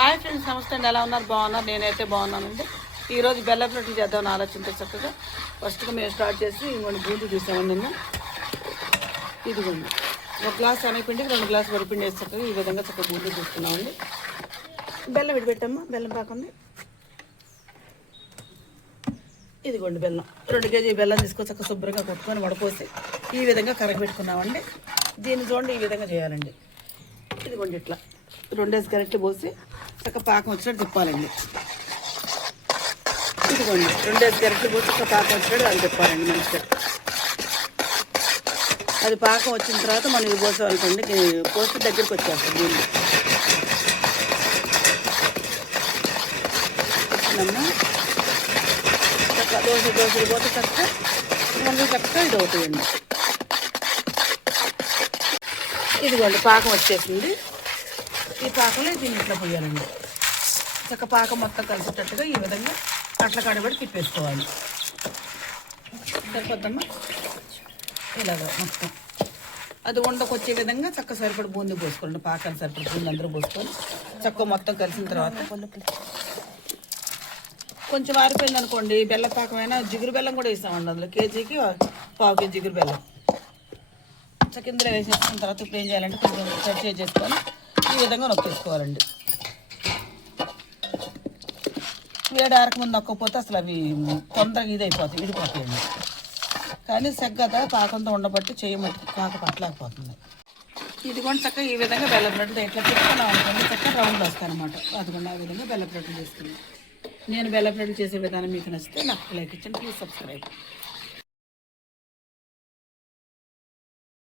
Hi friends, నమస్తే అండి. ఎలా ఉన్నారు? బాగున్నారు? నేనైతే బాగున్నానండి. ఈరోజు బెల్లం రొట్టెలు చేద్దామని ఆలోచనతో చక్కగా ఫస్ట్గా మేము స్టార్ట్ చేసి ఇంకొన్ని బూందీ తీసామండి. నిన్న ఇదిగోండి, 1 గ్లాస్ శనగపిండికి 2 గ్లాసు వరిపిండి వేసి చక్కగా ఈ విధంగా చక్కగా బూందీ తీసుకున్నామండి. బెల్లం విడిపెట్టామా, బెల్లం పాకండి. ఇదిగోండి బెల్లం, 2 కేజీ బెల్లం తీసుకొని చక్కగా శుభ్రంగా కొట్టుకొని వడపోసి ఈ విధంగా కరగబెట్టుకున్నామండి. దీన్ని చూడండి, ఈ విధంగా చేయాలండి. ఇదిగోండి ఇట్లా 2 గరిటెలు పోసి చక్కగా పాకం వచ్చినట్టు తిప్పాలండి. ఇదిగోండి 2 గరిటెలు పోసి చక్కగా పాకం వచ్చినట్టు అది తిప్పాలండి మంచిగా. అది పాకం వచ్చిన తర్వాత మనం ఇది పోసామనుకోండి, పోసి దగ్గరికి వచ్చేస్తాం. దీన్ని వచ్చినమ్మా చక్కగా దోశలు పోతే చక్కగా మనం చక్కగా ఇది అవుతాయండి. ఇదిగోండి పాకం వచ్చేసింది. ఈ పాకంలో దీన్ని ఇట్లా పోయాలండి. చక్క పాకం మొత్తం కలిసేటట్టుగా ఈ విధంగా అట్ల కాడబడి తిప్పేసుకోవాలి. సరిపోద్దమ్మా, ఇలాగ మొత్తం అది ఉండకొచ్చే విధంగా చక్క సరిపడి బూందీ పోసుకోండి. పాకాన్ని సరిపడి బూందీ అందరూ పోసుకొని చక్క మొత్తం కలిసిన తర్వాత కొంచెం ఆరిపోయింది అనుకోండి, బెల్లం పాకమైనా జిగురు బెల్లం కూడా వేసామండి. అందులో కేజీకి 1/2 కేజీ జిగురు బెల్లం చక్క ఇందులో వేసేసుకున్న తర్వాత ఇప్పుడు ఏం చేయాలంటే కొంచెం సెట్ చేసుకొని ఈ విధంగా నొక్కేసుకోవాలండి. వేడి ఆరకముందు నొక్కపోతే అసలు అవి తొందరగా ఇదైపోతాయి, విడిపోతాయండి. కానీ సెగ్గద పాకంతో ఉండబట్టి చేయమట్టి పాక పట్టలేకపోతుంది. ఇది కూడా చక్కగా ఈ విధంగా బెల్లం రొట్టెలు ఇట్లా తిప్పుకున్నాం అనుకోండి, చక్కగా రౌండ్ వస్తాయి అనమాట. అదిగోండి ఆ విధంగా బెల్లం రొట్టెలు చేసుకున్నాం. నేను బెల్లం రొట్టెలు చేసే విధానం మీకు నచ్చితే నాకు లైక్ ఇచ్చండి, ప్లీజ్ సబ్స్క్రైబ్.